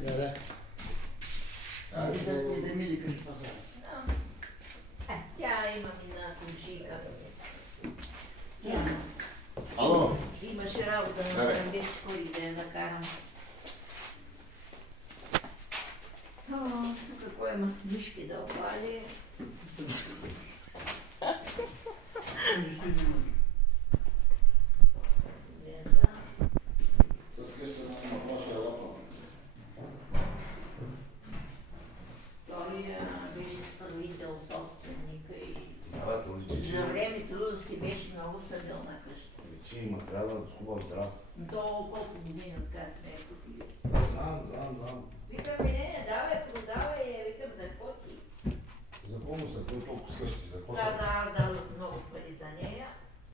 Да. Да ми ли кажеш пазара? Тя има на комшийка. Ало? Имаше работа на Търбеш, ходи да я закарам. Тук кой има мишки да обали. Той беше строител, собственика и за времето си беше много стабилна къща. Личи, има трябва да хубав здрав. То колко години откак не е тук.